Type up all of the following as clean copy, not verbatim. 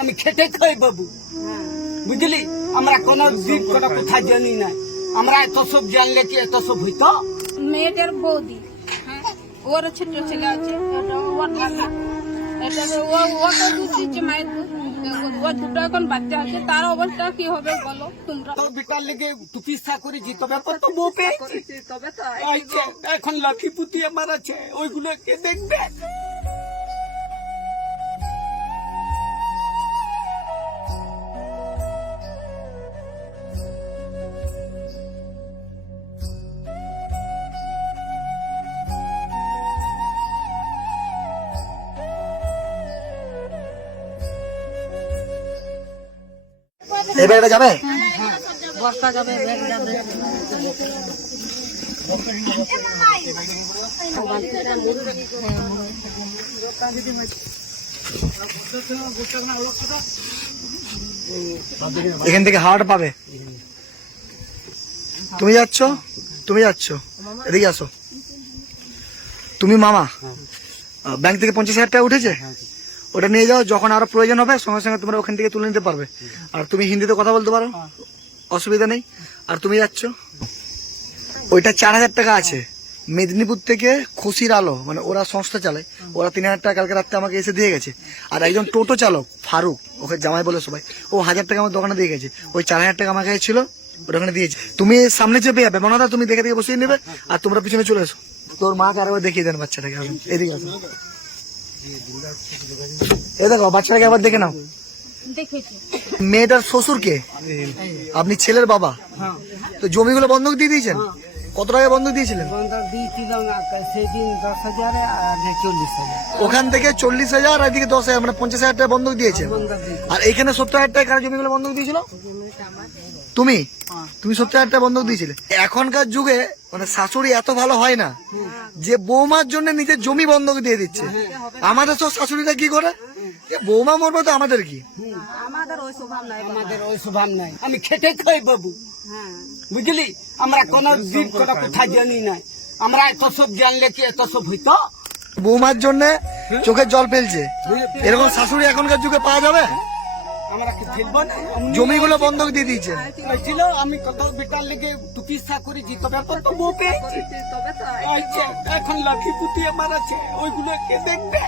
আমি খেটে খাই বাবু, বুঝলি? আমরা কোন দিক কোটা কোথায় জানি না। আমরা এত সব জানলে কি এত সব হইতো? মেয়েটার বৌদি, ওর ছোট ছেলে আছে, ওর ঢাকা, এটা ও তো দুধ দিচ্ছে, মায়ের দুধ, ওর দুটো এখন বাচ্চা আছে, তার অবস্থা কি হবে বলো তোমরা? তোর বেটার লেগে চিকিৎসা করেছি, তবে তো বউ পেয়েছি, তবে তো এখন লাঠি পুতি আমার আছে, ওইগুলো কে দেখবে? এই ব্যাগটা যাবে? বস্তা যাবে, ব্যাগ যাবে। এখান থেকে হাওয়াটা পাবে। তুমি যাচ্ছ, এদিকে আসো। তুমি মামা ব্যাংক থেকে 50,000 টাকা উঠেছে, ওটা নিয়ে যাও, যখন আরো প্রয়োজন হবে সঙ্গে সঙ্গে তোমরা ওখান থেকে তুলে নিতে পারবে। আর তুমি হিন্দিতে কথা বলতে পারো, অসুবিধা নেই। আর তুমি যাচ্ছ, ওইটা 4,000 টাকা আছে মেদিনীপুর থেকে খুশির আলো, মানে ওরা সংস্থা চালায়, ওরা 3,000 টাকা কালকে রাত্রে আমাকে এসে দিয়ে গেছে। আর একজন টোটো চালক ফারুক, ওকে জামাই বলে সবাই, ও 1,000 টাকা আমার দোকানে দিয়ে গেছে। ওই 4,000 টাকা আমার কাছে ছিল, ওটা ওখানে দিয়েছে। তুমি সামনে চেপে যাবে মনাদা, তুমি দেখে দেখে বসিয়ে নেবে, আর তোমরা পিছনে চলে এসো। তোর মাকে আরেকবার দেখিয়ে দেন বাচ্চাটাকে, এদিকে আসো। এই দেখো বাচ্চাটাকে আবার দেখে নাও। দেখেছি। মেয়েটার শ্বশুরকে আপনি ছেলের বাবা, তো জমিগুলো বন্ধক দিয়ে দিয়েছেন? কত টাকা বন্ধক দিয়েছিলেন? সেদিন 10,000 আর 40,000। ওখান থেকে 40,000 আর এদিকে 10,000, মানে 50,000 টাকা বন্ধক দিয়েছেন। আর এখানে 70,000 টাকা কার জমিগুলো বন্ধক দিয়েছিল? তুমি 70,000 টাকা বন্ধক দিয়েছিলে। এখনকার যুগে মানে শাশুড়ি এত ভালো হয় না যে বৌমার জন্য নিজের জমি বন্ধক দিয়ে দিচ্ছে। আমাদের সব শাশুড়িরা কি করে, বৌমা মরবে তো আমাদের কি? আমাদের ওই স্বভাব নাই, আমাদের ওই স্বভাব নাই। আমি খেটে খাই বাবু, বুঝলি? আমরা কোন দিক কোটা কোথায় জানি না। আমরা এত সব জানলে কি এত সব হইতো? বৌমার জন্য চোখের জল ফেলছে, এরকম শাশুড়ি এখনকার যুগে পাওয়া যাবে? আমরা কি ফেলবো না? জমিগুলো বন্ধক দিয়ে দিয়েছে। ছিল আমি কত বেটার লেগে চিকিৎসা করেছি, তবে তো বউ পেয়েছি, তবে তো এখন লাঠি পুতি আমার আছে, ওইগুলো কে দেখবে?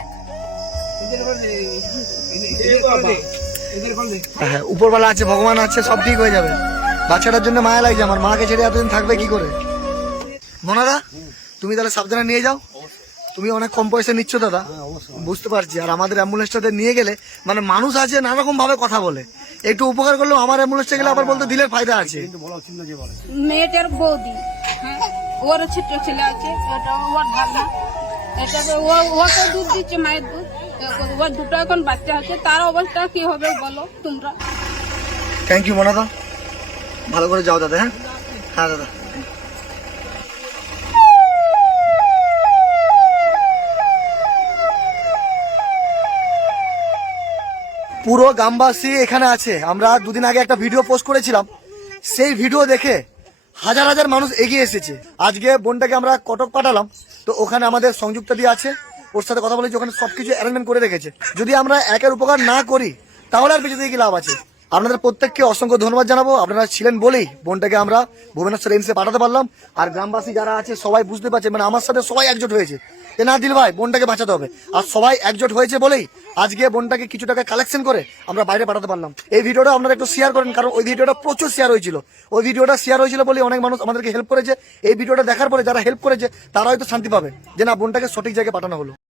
হ্যাঁ, উপরওয়ালা আছে, ভগবান আছে, সব ঠিক হয়ে যাবে। বাচ্চাটার জন্য মায়া লাগছে আমার, মাকে ছেড়ে এতদিন থাকবে কি করে? মনাদা, তুমি তাহলে সাবধানে নিয়ে যাও। তুমি অনেক কম পয়সা নিচ্ছ দাদা, বুঝতে পারছি। আর আমাদের অ্যাম্বুলেন্সটাতে নিয়ে গেলে মানে মানুষ আছে নানা রকম ভাবে কথা বলে, একটু উপকার করলেও আমার অ্যাম্বুলেন্সটা গেলে আবার বলতে দিলের ফায়দা আছে। মেয়েটার বৌদি, ওর ছোট ছেলে আছে, ওটা ওর ঢাকা, এটা ও তো দুধ দিচ্ছে, মায়ের দুধ, ওর দুটো এখন বাচ্চা আছে, তার অবস্থা কি হবে বলো তোমরা? থ্যাংক ইউ মনাদা, ভালো করে যাও দাদা। হ্যাঁ হ্যাঁ দাদা। পুরো গ্রামবাসী এখানে আছে। আমরা দুদিন আগে একটা ভিডিও পোস্ট করেছিলাম, সেই ভিডিও দেখে হাজার হাজার মানুষ এগিয়ে এসেছে। আজকে বোনটাকে আমরা কটক পাঠালাম, তো ওখানে আমাদের সংযুক্তা দিয়ে আছে, ওর সাথে কথা বলেছি, ওখানে সবকিছু অ্যারেঞ্জমেন্ট করে রেখেছে। যদি আমরা একের উপকার না করি তাহলে আর বেঁচে থেকে কি লাভ আছে? আপনাদের প্রত্যেককে অসংখ্য ধন্যবাদ জানাবো, আপনারা ছিলেন বলেই বোনটাকে আমরা ভুবনেশ্বর এইমসে পাঠাতে পারলাম। আর গ্রামবাসী যারা আছে সবাই বুঝতে পারছে, মানে আমার সাথে সবাই একজোট হয়েছে যে না দিল ভাই বোনটাকে বাঁচাতে হবে। আর সবাই একজোট হয়েছে বলেই আজকে বোনটাকে কিছু টাকা কালেকশন করে আমরা বাইরে পাঠাতে পারলাম। এই ভিডিওটা আপনারা একটু শেয়ার করেন, কারণ ওই ভিডিওটা প্রচুর শেয়ার হয়েছিল। ওই ভিডিওটা শেয়ার হয়েছিল বলে অনেক মানুষ আমাদেরকে হেল্প করেছে। এই ভিডিওটা দেখার পরে যারা হেল্প করেছে তারা হয়তো শান্তি পাবে যে না বোনটাকে সঠিক জায়গায় পাঠানো হলো।